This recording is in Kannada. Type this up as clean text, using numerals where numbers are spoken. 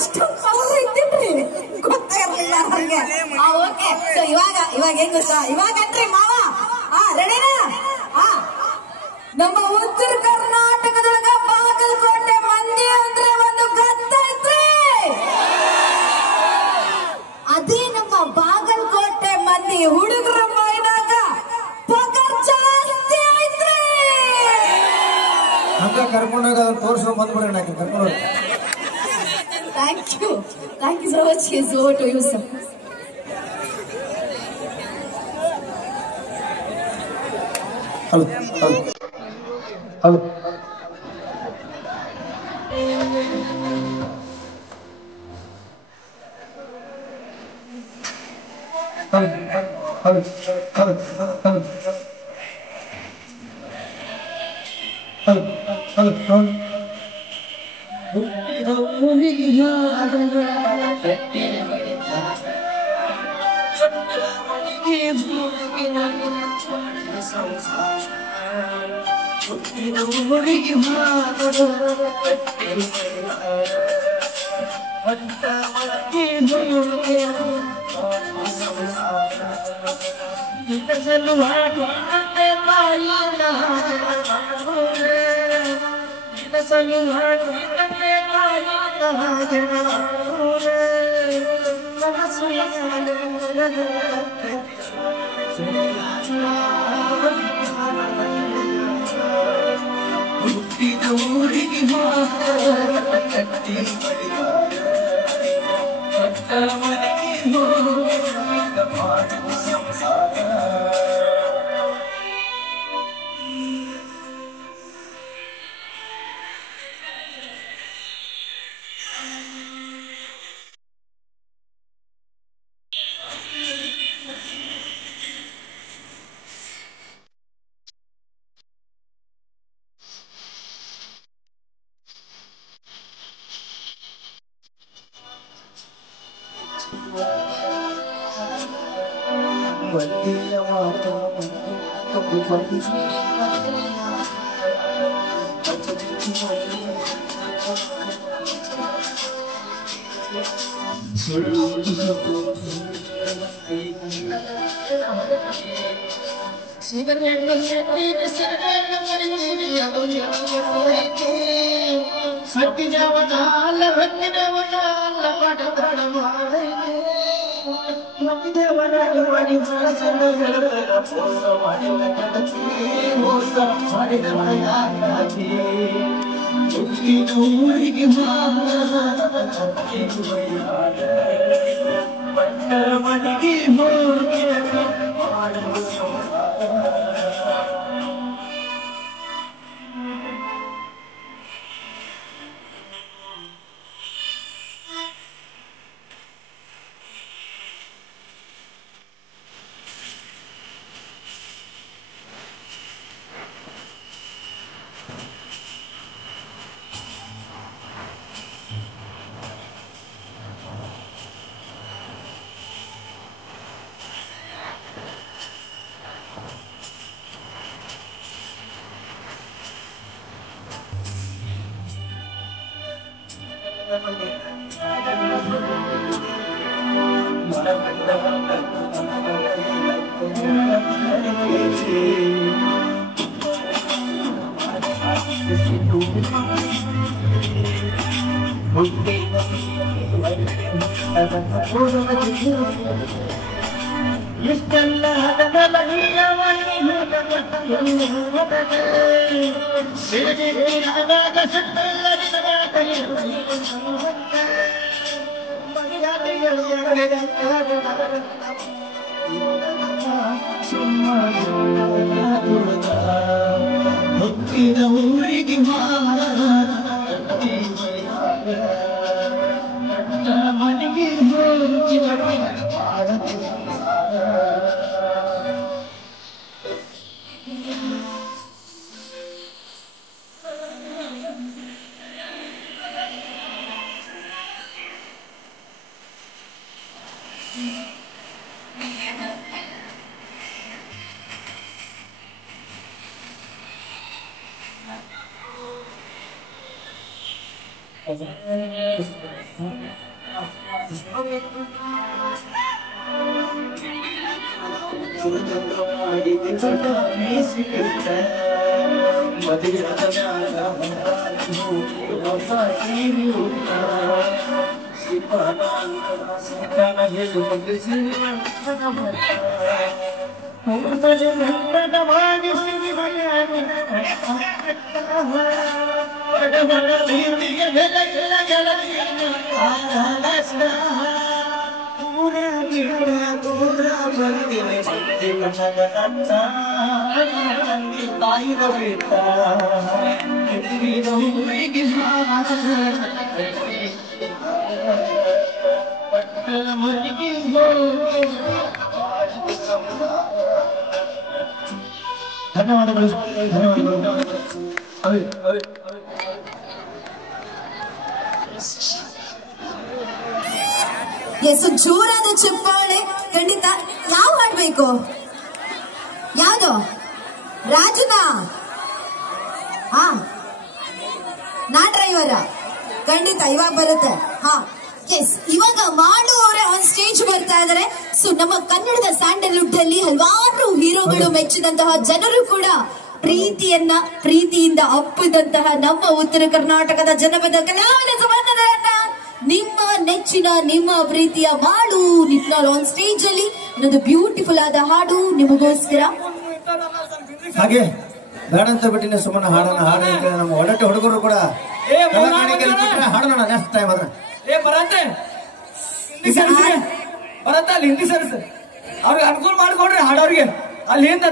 ಇಷ್ಟು ಪವರ್ ಇದ್ದಿಲ್ರಿ ಗೊತ್ತೇ ಇರಲಿಲ್ಲ ನನಗೆ. ಓಕೆ, ಸೊ ಇವಾಗ ಏನ್ ಗೊತ್ತಾ, ಇವಾಗನ್ರಿ ಮಾವ ರೆಡಿನಾ? ನಮ್ಮ ಉತ್ತರ ಕರ್ನಾಟಕದೊಳಗ ಬಾಗಲಕೋಟೆ ಮಂದಿ ಅಂದ್ರೆ ಒಂದು ಗೊತ್ತೈತ್ರಿ. ಅದೇ ನಮ್ಮ ಬಾಗಲಕೋಟೆ ಮಂದಿ ಹುಡುಗರ ಮೈನಾಗ ಪಗಾರ್ ಜಾಸ್ತಿ ಐತ್ರಿ. ಹಂಗ ಕರ್ಕೊಂಡೋಗ ಅದನ್ನ ತೋರ್ಸೋ ಬಂದ್ಬಿಡೋಣ ಕರ್ಕೊಂಡು. Thank you so much. Is over to you sir. Hello hello ಧನ್ಯವಾದಗಳು ಎಸ್ ಜೋರಾದ ಚಪ್ಪಾಳೆ ಖಂಡಿತ. ಯಾವ ಹಾಡ್ಬೇಕು? ಯಾವ್ದು? ರಾಜನ ಹಾ ನಾ ಡ್ರೈವರ ಖಂಡಿತ ಇವಾಗ ಬರುತ್ತೆ. ಹಾ ಎಸ್, ಇವಾಗ ಮಾಡು ಅವರೇ ಆನ್ ಸ್ಟೇಜ್ ಬರ್ತಾ ಇದಾರೆ. ಸೊ ನಮ್ಮ ಕನ್ನಡದ ಸ್ಯಾಂಡಲ್ವುಡ್ ಅಲ್ಲಿ ಹಲವಾರು ಹೀರೋಗಳು ಮೆಚ್ಚಿದಂತಹ ಜನರು ಕೂಡ ಪ್ರೀತಿಯಿಂದ ಅಪ್ಪಿದಂತಹ ನಮ್ಮ ಉತ್ತರ ಕರ್ನಾಟಕದ ಜನಪದ ಕಲಾವಿದ ಸಮನ್ವಯನ ನಿಮ್ಮ ನೆಚ್ಚಿನ ನಿಮ್ಮ ಪ್ರೀತಿಯ ಮಾಡು ನಿಟ್ನಾಲ್ ಆನ್ ಸ್ಟೇಜ್ ಅಲ್ಲಿ ಇನ್ನೊಂದು ಬ್ಯೂಟಿಫುಲ್ ಆದ ಹಾಡು ನಿಮಗೋಸ್ಕರ. ಹಾಗೆ ಬೇಡಂತ ಬಿಟ್ಟಿನ ಸುಮ್ಮನೆ ಹಾಡೋಣ ನಮ್ಮ ಒಡಟೆ ಹುಡುಗರು ಕೂಡ ಹಾಡೋಣ ನೆಕ್ಸ್ಟ್ ಟೈಮ್ ಅದ್ರ ಬರತ್ತ ಅಲ್ಲಿ ಹಿಂದಿ ಸರ್ಸ್ ಅವ್ರಿಗೆ ಅನುಕೂಲ ಮಾಡ್ಕೊಡ್ರಿ ಹಾಡೋರಿಗೆ ಅಲ್ಲಿ ಹಿಂದ